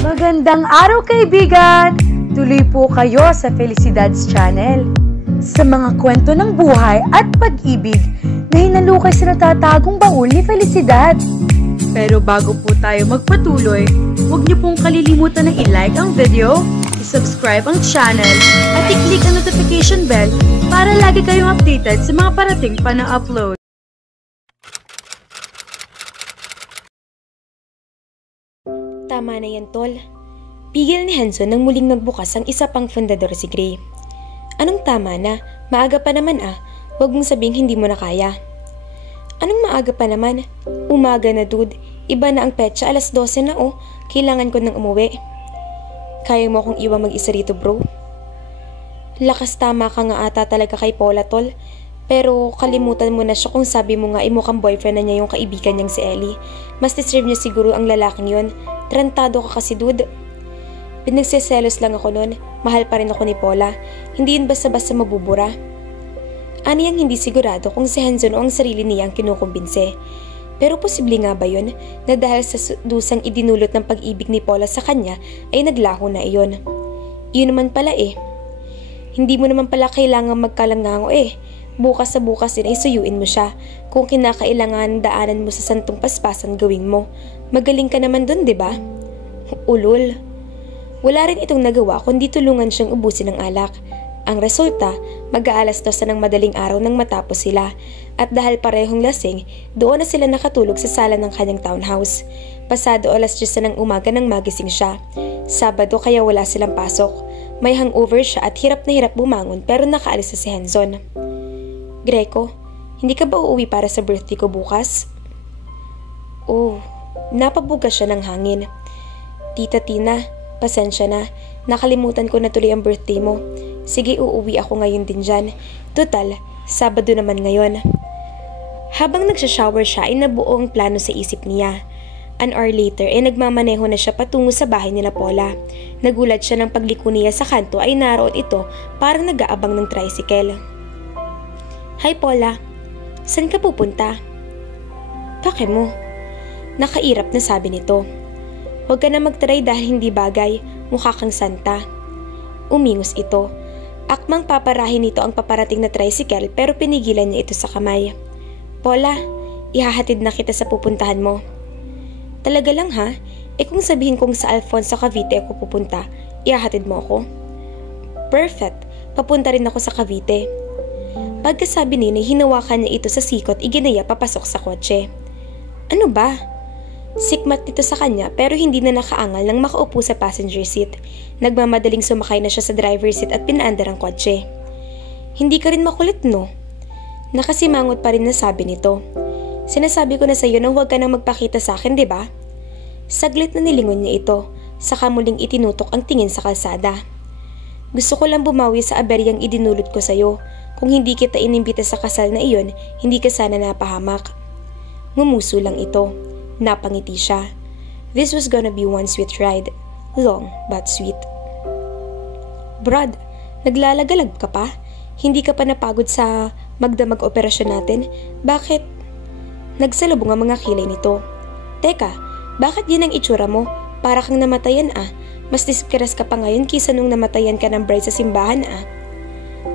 Magandang araw kaibigan! Tuloy po kayo sa Felicidad's Channel. Sa mga kwento ng buhay at pag-ibig na hinalukay sa natatagong baul ni Felicidad. Pero bago po tayo magpatuloy, huwag niyo pong kalilimutan na i-like ang video, i-subscribe ang channel, at i-click ang notification bell para lagi kayong updated sa mga parating pa na upload. Tama na yan, Tol. Pigil ni Hanzo nang muling nagbukas ang isa pang fundador si Gray. Anong tama na? Maaga pa naman ah. Huwag mong sabihing hindi mo na kaya. Anong maaga pa naman? Umaga na, dude. Iba na ang petsa, alas 12 na oh. Kailangan ko nang umuwi. Kaya mo akong iwang mag-isa rito, bro? Lakas, tama ka nga ata talaga kay Paula, Tol. Pero kalimutan mo na siya kung sabi mo nga mukhang boyfriend na niya yung kaibigan niyang si Ellie. Mas deserve niya siguro ang lalaking yon. Trantado ka kasi, dude. Pinagseselos lang ako nun. Mahal pa rin ako ni Paula. Hindi yun basta-basta mabubura. Aniyang hindi sigurado kung si Hanzo o ang sarili niya ang kinukumbinse. Pero posible nga ba yun na dahil sa dusang idinulot ng pag-ibig ni Paula sa kanya ay naglaho na iyon? Yun naman pala eh. Hindi mo naman pala kailangan magkalangango eh. Bukas sa bukas din ay suyuin mo siya. Kung kinakailangan daanan mo sa santong paspasan gawin mo. Magaling ka naman dun, di ba? Ulol. Wala rin itong nagawa kundi tulungan siyang ubusin ng alak. Ang resulta, mag-aalas 12 ng madaling araw nang matapos sila. At dahil parehong lasing, doon na sila nakatulog sa sala ng kanyang townhouse. Pasado alas 10 ng umaga nang magising siya. Sabado kaya wala silang pasok. May hangover siya at hirap na hirap bumangon pero nakaalis na si Hanzon. Greco, hindi ka ba uuwi para sa birthday ko bukas? Oh, napabugas siya ng hangin. Tita Tina, pasensya na. Nakalimutan ko na tuloy ang birthday mo. Sige, uuwi ako ngayon din dyan. Total, Sabado naman ngayon. Habang nagsashower siya ay nabuo ang plano sa isip niya. An hour later ay nagmamaneho na siya patungo sa bahay nila Paula. Nagulat siya ng pagliko niya sa kanto ay naroon ito parang nag-aabang ng tricycle. Hi Paula, saan ka pupunta? Pake mo. Nakairap na sabi nito. Huwag ka na magtry dahil hindi bagay, mukha kang santa. Umingos ito. Akmang paparahin nito ang paparating na tricycle pero pinigilan niya ito sa kamay. Paula, ihahatid na kita sa pupuntahan mo. Talaga lang ha? Kung sabihin kong sa Alfonso Cavite ako pupunta, ihahatid mo ako? Perfect, papunta rin ako sa Cavite. Pagkasabi niya, hinawakan niya ito sa sikot, iginaya papasok sa kotse. Ano ba? Sikmat nito sa kanya pero hindi na nakaangal nang makaupo sa passenger seat. Nagmamadaling sumakay na siya sa driver seat at pinaandar ang kotse. Hindi ka rin makulit no? Nakasimangot pa rin na sabi nito. Sinasabi ko na sa iyo na huwag ka nang magpakita sa akin, di ba? Saglit na nilingon niya ito, saka muling itinutok ang tingin sa kalsada. Gusto ko lang bumawi sa aberyang idinulot ko sa iyo. Kung hindi kita inimbita sa kasal na iyon, hindi ka sana napahamak. Ngumuso lang ito. Napangiti siya. This was gonna be one sweet ride. Long but sweet. Brad, naglalagalag ka pa? Hindi ka pa napagod sa magdamag operasyon natin? Bakit? Nagsalubong ang mga kilay nito. Teka, bakit yun ang itsura mo? Para kang namatayan ah. Mas diskeras ka pa ngayon kisa nung namatayan ka ng bride sa simbahan ah.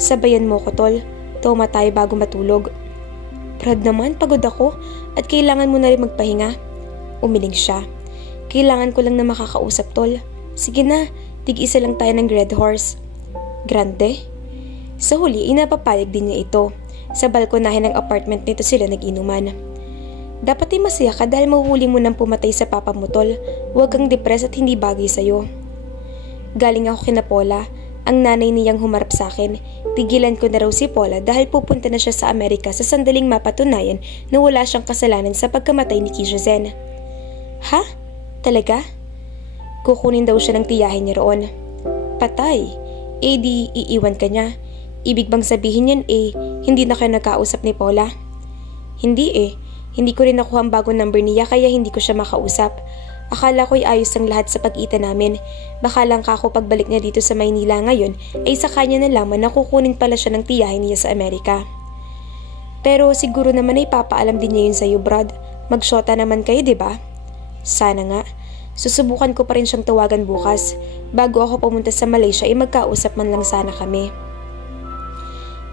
Sabayan mo ko, Tol. Toma tayo bago matulog. Brad naman, pagod ako at kailangan mo na rin magpahinga. Umiling siya. Kailangan ko lang na makakausap, Tol. Sige na, tig-isa lang tayo ng Red Horse. Grande? Sa huli, inapapayag din niya ito. Sa balkonahe ng apartment nito sila nag-inuman. Dapat ay masaya ka dahil mahuhuli mo nang pumatay sa papa mo, Tol. Huwag kang depressed at hindi bagay sa'yo. Galing ako kina Paula. Ang nanay niyang humarap sa akin. Tigilan ko na raw si Paula dahil pupunta na siya sa Amerika sa sandaling mapatunayan na wala siyang kasalanan sa pagkamatay ni Keisha Zen. Ha? Talaga? Kukunin daw siya ng tiyahin niya roon. Patay. Di iiwan ka niya. Ibig bang sabihin yan hindi na kayo nagkausap ni Paula? Hindi Hindi ko rin nakuha ang bagong number niya kaya hindi ko siya makausap. Akala ko'y ayos ang lahat sa pag-ita namin. Baka lang kako pagbalik niya dito sa Maynila ngayon ay sa kanya nalaman na kukunin pala siya ng tiyahin niya sa Amerika. Pero siguro naman ay papaalam din niya yun sa'yo, Brad. Magsyota naman kayo, di ba? Sana nga. Susubukan ko pa rin siyang tawagan bukas. Bago ako pumunta sa Malaysia ay magkausap man lang sana kami.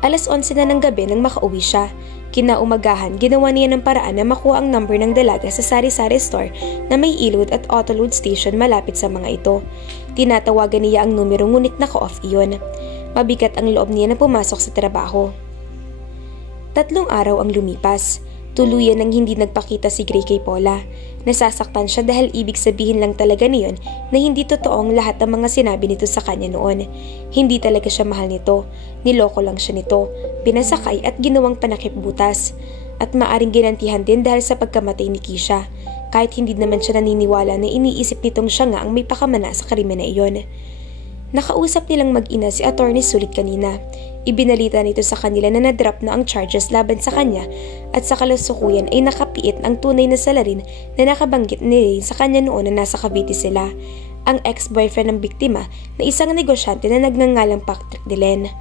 Alas 11 na ng gabi nang makauwi siya. Kinaumagahan, ginawa niya ng paraan na makuha ang number ng dalaga sa sari-sari store na may ilod at autoload station malapit sa mga ito. Tinatawagan niya ang numero ngunit naka-off iyon. Mabigat ang loob niya na pumasok sa trabaho. 3 araw ang lumipas. Tuluyan nang hindi nagpakita si Gray kay Paula. Nasasaktan siya dahil ibig sabihin lang talaga niyon na hindi totoong lahat ng mga sinabi nito sa kanya noon. Hindi talaga siya mahal nito. Niloko lang siya nito. Pinasakay at ginawang panakip butas. At maaring ginantihan din dahil sa pagkamatay ni Keisha. Kahit hindi naman siya naniniwala na iniisip nitong siya nga ang may pakamana sa krimen na iyon. Nakausap nilang mag-ina si Atty. Sulit kanina. Ibinalita nito sa kanila na na-drop na ang charges laban sa kanya at sa kalusukuyan ay nakapiit ang tunay na salarin na nakabanggit ni Ray sa kanya noon na nasa Cavite sila, ang ex-boyfriend ng biktima na isang negosyante na nagngangalang Patrick Delen.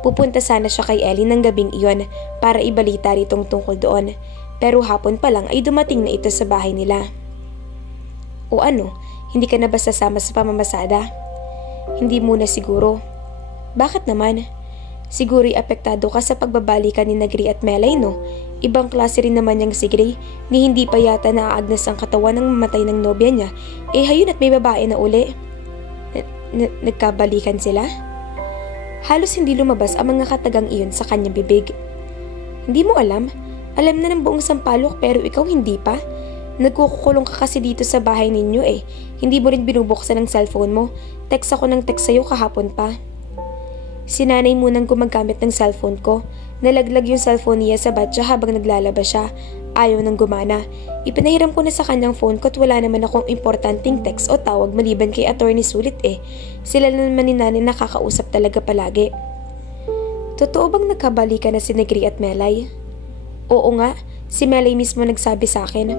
Pupunta sana siya kay Ellie ng gabing iyon para ibalita ritong tungkol doon, pero hapon pa lang ay dumating na ito sa bahay nila. O ano, hindi ka na ba sasama sa pamamasada? Hindi muna siguro. Bakit naman? Siguro'y apektado ka sa pagbabalikan ni Gray at Melay, no? Ibang klase rin naman niyang si Gray, ni hindi pa yata naaagnas ang katawan ng mamatay ng nobya niya. Hayun at may babae na uli. Nagkabalikan sila? Halos hindi lumabas ang mga katagang iyon sa kanyang bibig. Hindi mo alam? Alam na ng buong Sampaloc pero ikaw hindi pa? Nagkukulong ka kasi dito sa bahay ninyo Hindi mo rin binubuksan ang cellphone mo. Text ako ng text sa'yo kahapon pa. Sinanay munang gumagamit ng cellphone ko. Nalaglag yung cellphone niya sa batya habang naglalabas siya. Ayaw nang gumana. Ipinahiram ko na sa kanyang phone ko at wala naman akong importanteng text o tawag maliban kay Atty. Sulit Sila na naman ni nanay nakakausap talaga palagi. Totoo bang nagkabalikan na si Gray at Melay? Oo nga, si Melay mismo nagsabi sa akin.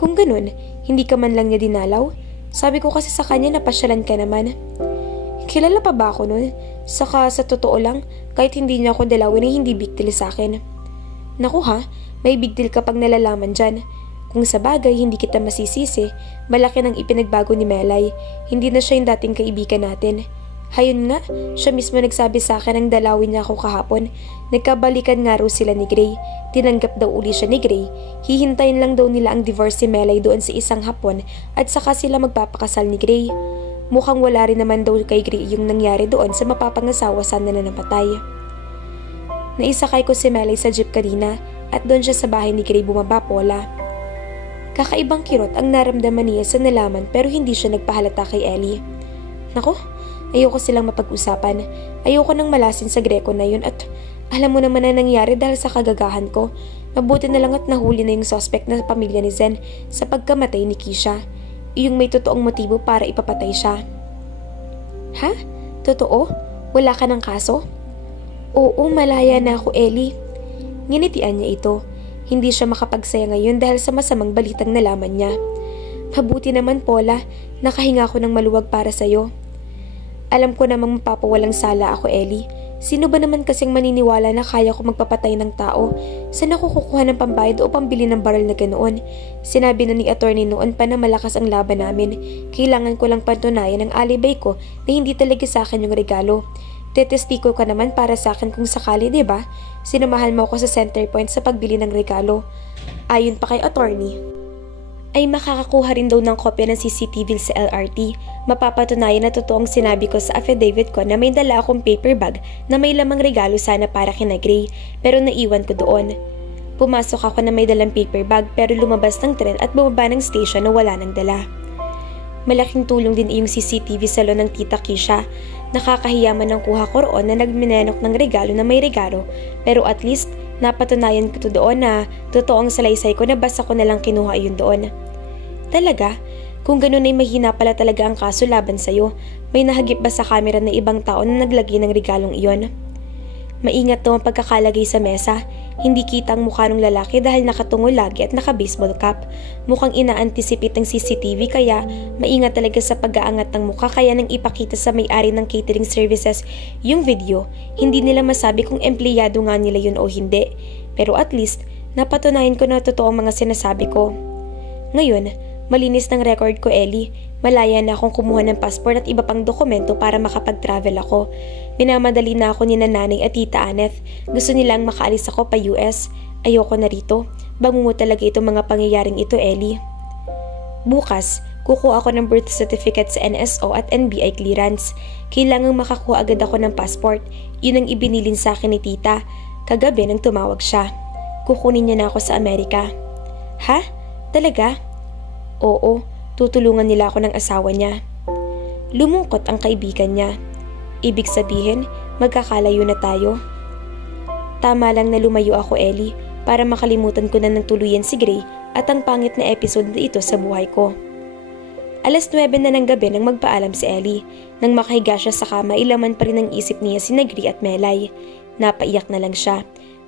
Kung ganun, hindi ka man lang niya dinalaw? Sabi ko kasi sa kanya na pasyalan ka naman. Kilala pa ba ako nun? Saka sa totoo lang, kahit hindi niya ako dalawin ay hindi big deal sa akin. Naku ha, may big deal kapag nalalaman dyan. Kung sa bagay hindi kita masisisi, malaki nang ipinagbago ni Melay. Hindi na siya yung dating kaibigan natin. Hayun nga, siya mismo nagsabi sa akin ang dalawin niya ako kahapon. Nagkabalikan nga raw sila ni Gray. Tinanggap daw uli siya ni Gray. Hihintayin lang daw nila ang divorce si Melay doon sa isang hapon at saka sila magpapakasal ni Gray. Mukhang wala rin naman daw kay Gray yung nangyari doon sa mapapangasawa sana na napatay. Naisakay ko si Melay sa jeep kanina at doon siya sa bahay ni Gray bumaba Paula. Kakaibang kirot ang naramdaman niya sa nalaman pero hindi siya nagpahalata kay Ellie. Nako, ayoko silang mapag-usapan. Ayoko nang malasin sa Greco na yun at alam mo naman na nangyari dahil sa kagagahan ko. Mabuti na lang at nahuli na yung suspect na pamilya ni Zen sa pagkamatay ni Keisha. Iyong may totoong motibo para ipapatay siya. Ha? Totoo? Wala ka ng kaso? Oo, malaya na ako, Ellie. Nginitian niya ito. Hindi siya makapagsaya ngayon dahil sa masamang balitang nalaman niya. Mabuti naman, Paula. Nakahinga ko ng maluwag para sa'yo. Alam ko namang mapapawalang sala ako, Ellie. Sino ba naman kasing maniniwala na kaya ko magpapatay ng tao? Saan ako kukuha ng pambayad o pambili ng baril na ganoon? Sinabi na ni attorney noon pa na malakas ang laban namin. Kailangan ko lang patunayan ang alibay ko na hindi talaga sa akin yung regalo. Tetestiko ka naman para sa akin kung sakali, diba? Sinamahan mo ako sa center point sa pagbili ng regalo. Ayon pa kay attorney, ay makakakuha rin daw ng kopya ng CCTV sa LRT. Mapapatunayan na totoong sinabi ko sa affidavit ko na may dala akong paper bag na may lamang regalo sana para kina Gray, pero naiwan ko doon. Pumasok ako na may dalang paper bag pero lumabas ng tren at bumaba ng station na wala nang dala. Malaking tulong din iyong CCTV salon ng Tita Keisha. Nakakahiyaman ng kuha ko roon na nagminenok ng regalo na may regalo, pero at least napatunayan ko to doon na totoong salaysay ko na basta ko nalang kinuha yun doon. Talaga? Kung ganun ay mahina pala talaga ang kaso laban sa'yo. May nahagip ba sa camera na ibang tao na naglagay ng regalong iyon? Maingat daw ang pagkakalagay sa mesa. Hindi kita ang mukha ng lalaki dahil nakatungo lagi at naka-baseball cap. Mukhang ina-anticipate ng CCTV kaya maingat talaga sa pag-aangat ng mukha kaya nang ipakita sa may-ari ng catering services yung video. Hindi nila masabi kung empleyado nga nila yun o hindi. Pero at least, napatunayan ko na totoo ang mga sinasabi ko. Ngayon, Malinis ng record ko, Ellie. Malaya na akong kumuha ng passport at iba pang dokumento para makapag-travel ako. Minamadali na ako ni nanay at tita Anneth. Gusto nilang makaalis ako pa US. Ayoko na rito. Bangungo talaga itong mga pangyayaring ito, Ellie. Bukas, kukuha ako ng birth certificate sa NSO at NBI clearance. Kailangang makakuha agad ako ng passport. Yun ang ibinilin sa akin ni tita. Kagabi nang tumawag siya. Kukunin niya na ako sa Amerika. Ha? Talaga? Oo, tutulungan nila ako ng asawa niya. Lumungkot ang kaibigan niya. Ibig sabihin, magkakalayo na tayo. Tama lang na lumayo ako, Ellie, para makalimutan ko na ng tuluyan si Gray at ang pangit na episode na ito sa buhay ko. 9:00 na ng gabi nang magpaalam si Ellie. Nang makahiga siya sa kama, ilaman pa rin ang isip niya si Gray at Melay. Napaiyak na lang siya.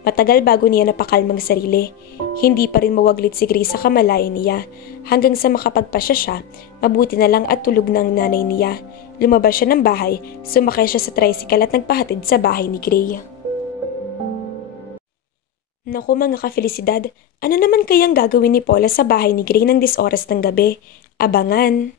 Matagal bago niya napakalmang sarili. Hindi pa rin mawaglit si Gray sa kamalayan niya. Hanggang sa makapagpasya siya, mabuti na lang at tulog na ang nanay niya. Lumabas siya ng bahay, sumakay siya sa tricycle at nagpahatid sa bahay ni Gray. Naku mga ka-Felicidad, ano naman kayang gagawin ni Paula sa bahay ni Gray ng 10 oras ng gabi? Abangan!